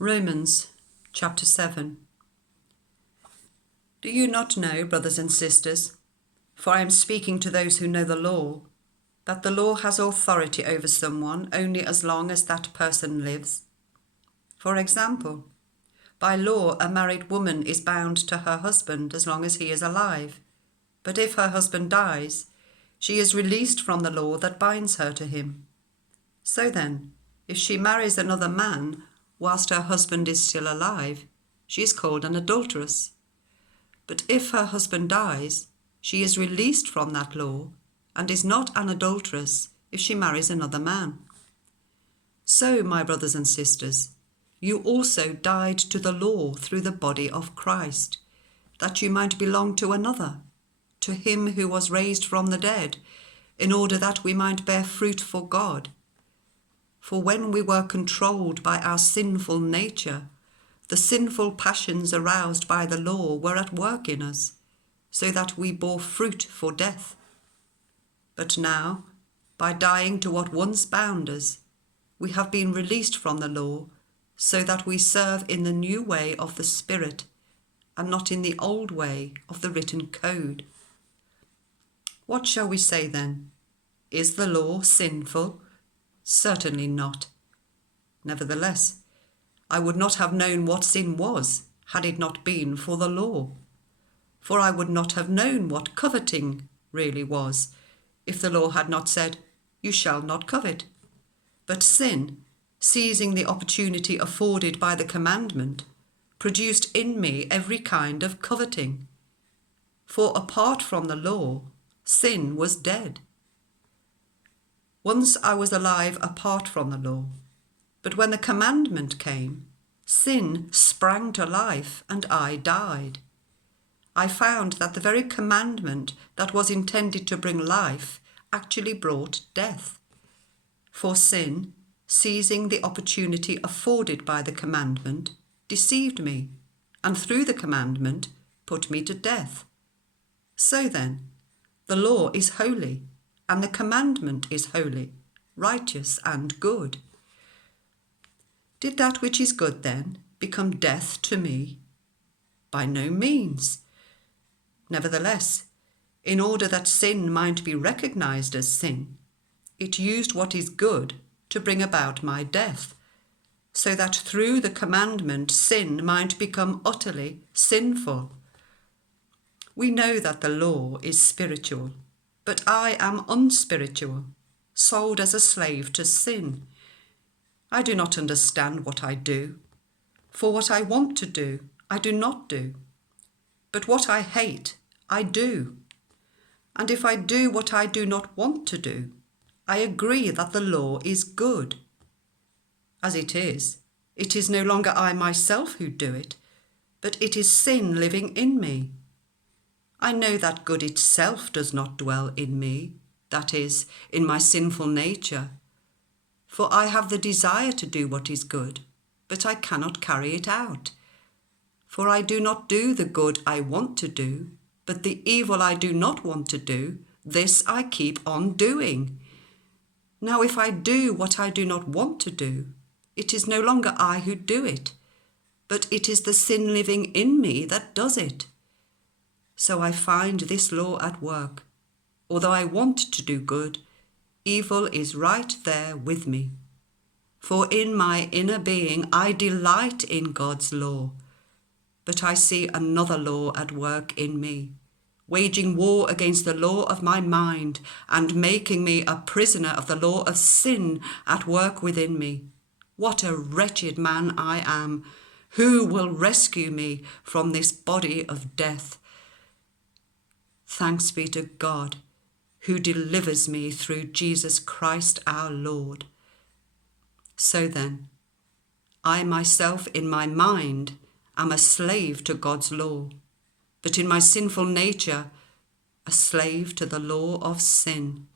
Romans chapter 7. Do you not know, brothers and sisters, for I am speaking to those who know the law, that the law has authority over someone only as long as that person lives? For example, by law a married woman is bound to her husband as long as he is alive, but if her husband dies, she is released from the law that binds her to him. So then, if she marries another man whilst her husband is still alive, she is called an adulteress. But if her husband dies, she is released from that law and is not an adulteress if she marries another man. So, my brothers and sisters, you also died to the law through the body of Christ, that you might belong to another, to him who was raised from the dead, in order that we might bear fruit for God. For when we were controlled by our sinful nature, the sinful passions aroused by the law were at work in us, so that we bore fruit for death. But now, by dying to what once bound us, we have been released from the law, so that we serve in the new way of the Spirit, and not in the old way of the written code. What shall we say then? Is the law sinful? Certainly not. Nevertheless, I would not have known what sin was, had it not been for the law. For I would not have known what coveting really was, if the law had not said, "You shall not covet." But sin, seizing the opportunity afforded by the commandment, produced in me every kind of coveting. For apart from the law, sin was dead. Once I was alive apart from the law, but when the commandment came, sin sprang to life and I died. I found that the very commandment that was intended to bring life actually brought death. For sin, seizing the opportunity afforded by the commandment, deceived me, and through the commandment put me to death. So then, the law is holy, and the commandment is holy, righteous and good. Did that which is good then become death to me? By no means. Nevertheless, in order that sin might be recognized as sin, it used what is good to bring about my death, so that through the commandment sin might become utterly sinful. We know that the law is spiritual, but I am unspiritual, sold as a slave to sin. I do not understand what I do, for what I want to do, I do not do. But what I hate, I do. And if I do what I do not want to do, I agree that the law is good. As it is no longer I myself who do it, but it is sin living in me. I know that good itself does not dwell in me, that is, in my sinful nature. For I have the desire to do what is good, but I cannot carry it out. For I do not do the good I want to do, but the evil I do not want to do, this I keep on doing. Now if I do what I do not want to do, it is no longer I who do it, but it is the sin living in me that does it. So I find this law at work. Although I want to do good, evil is right there with me. For in my inner being I delight in God's law, but I see another law at work in me, waging war against the law of my mind and making me a prisoner of the law of sin at work within me. What a wretched man I am! Who will rescue me from this body of death? Thanks be to God, who delivers me through Jesus Christ our Lord. So then, I myself in my mind am a slave to God's law, but in my sinful nature, a slave to the law of sin.